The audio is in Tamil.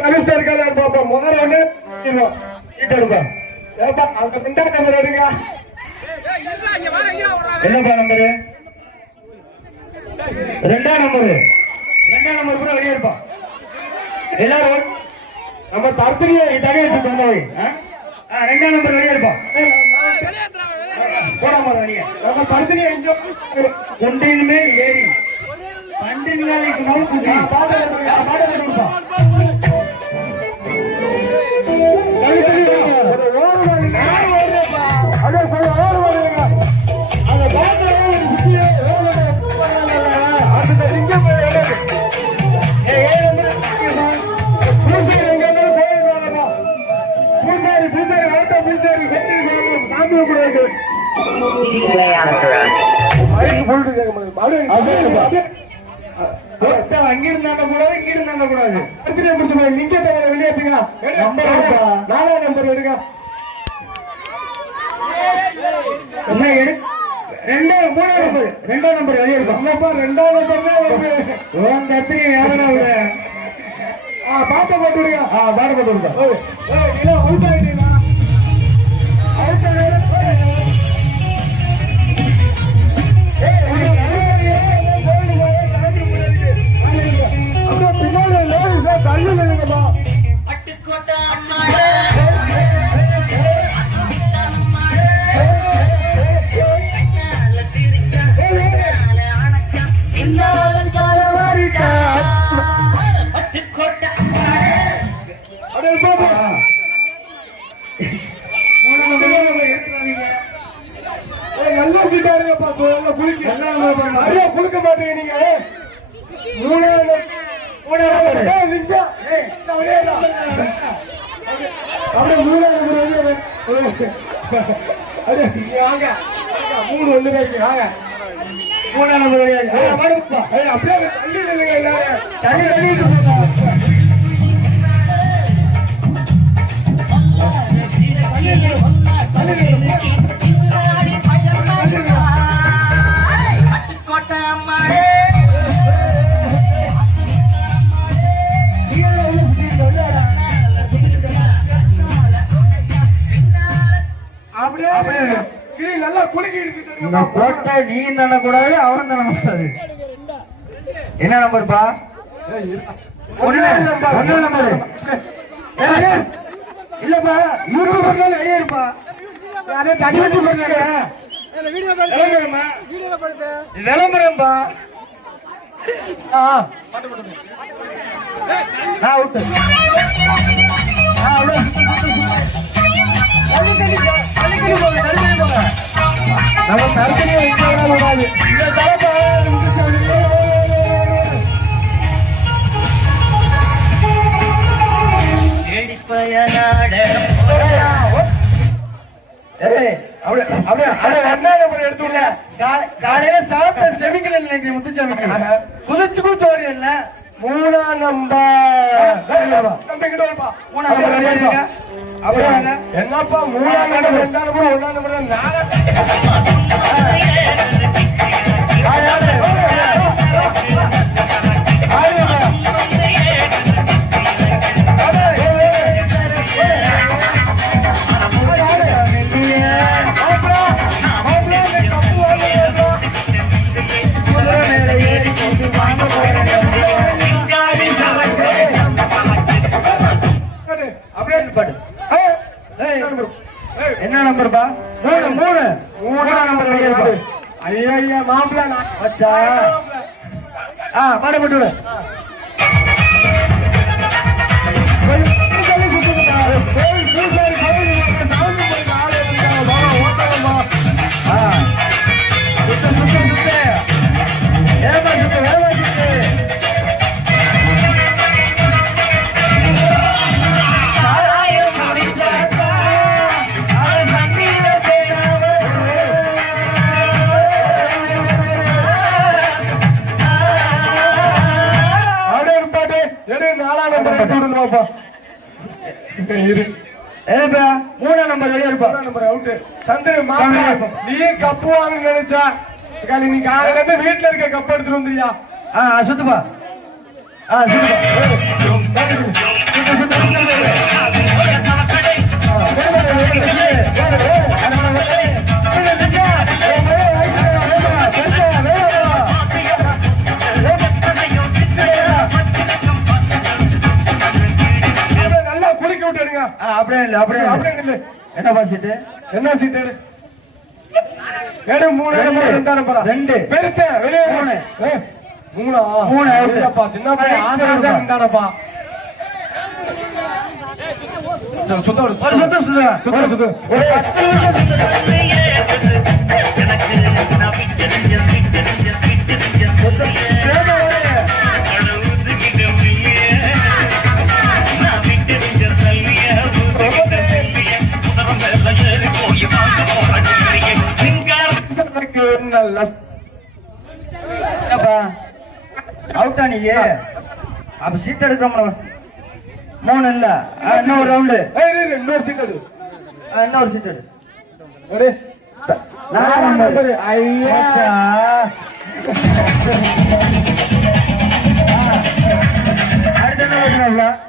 కలుస్తారు కదా పాప మొదలు ఇక్కడ అంత ఉంటా నెంబర్ అడిగా என்னப்பா நம்பரு ரெண்டாம் நம்பரு ரெண்டாம் நம்பர் கூட வெளியே இருப்பா எல்லாரும் நம்ம தர்த்தனிய தகை வச்சு தந்தாவை ரெண்டாம் நம்பர் வெளியே இருப்பா போடாம நம்ம தர்த்தனிய கொண்டினுமே ஏறி பண்டினாலைக்கு நோக்கு பாடல் Anakara. அங்கிருந்தாண்ட கூடாது இங்கிருந்தாண்ட கூடாது. நம்பர் இருக்கா? நாலாம் நம்பர் எடுங்க என்ன எடு? ரெண்டாம் மூணாம் நம்பர். ரெண்டாம் நம்பர் வெளியே இருக்கும் நம்மப்பா ரெண்டாம் நம்பர் தான் வருது. உன் தத்திரி யாரடா விட? ஆ பாப்பா போட்டு விடுங்க ஆ பாட போட்டு. ஓய் எடுத்துறாதீங்க. ஏய், சீட்டா இருங்கப்பா குளிக்க நல்லா குளிக்க மாட்டீங்க நீங்க மூணாவது அப்படியே வா. அப்படியே வாங்க மூணு இருக்கு வாங்க மூணாம். ஏய், அப்படியே தள்ளி தள்ளி தள்ளி போங்க. இந்த கோட்டை நீ தானே கூடாது அவன் தானே கூடாது என்ன நம்பர்ப்பா? ஒண்ணு ஒண்ணு நம்பர். இல்லப்பா யூடியூப் பண்ணாலும் வெளியே இருப்பா. அதே தனி வண்டி பண்ணாரு விளம்பரம்பா. ஆ. ஆ விட்டு. ஆ அவ்வளோ தள்ளி தள்ளி போங்க தள்ளி தள்ளி போங்க நம்ம தரத்திலே எங்க கூடாது இந்த தலைப்பா காலையில சாப்பிட்ட செமிக்கல நினைக்கிறேன் முத்துச்சாமிக்கு குதிச்சு ஓடி இல்ல மூணாம் நம்பர். என்னப்பா மூணாம் நம்பர் ரெண்டாம் நம்பர் ஒன்னாம் நம்பர் நாலாம் மாப்பிள்ள ஆ மாட போட்டு விடு. பாப்பா. இரு. என்னப்பா மூணாம் நம்பர் வெளியே இருப்பா நம்பர் அவுட்டு. சந்திரு, மாப்பிள்ளை, நீ கப்பு வாங்க நினைச்சா காலி, நீ காலையில இருந்து வீட்டுல இருக்க கப் எடுத்துட்டு வந்துறியா ஆ சுத்துப்பா ஆ சுத்துப்பா எத்தனை சீட்டு என்ன சீட் எடு எடு மூணு ரெண்டு. நம்பர் ரெண்டா. பெருத்த வெளியே மூணு. ஏய், மூணா மூணு out. இல்லப்பா சின்ன பையன் ஆசை ஆசை இருந்தானப்பா சுத்த விடு. ஒரு சுத்து சுத்து சுத்து, சுத்து. ஒரு பத்து நிமிஷம் சுத்து வேக என்னப்பா? அவுட்டா நீ அப்ப சீட் எடுக்கிறோம் மூணு இல்ல. ஆ, இன்னொரு ரவுண்டு இன்னொரு சீட் எடு. இன்னொரு சீட் எடு. நம்பர். ஐயா. ஆ. அடுத்த என்ன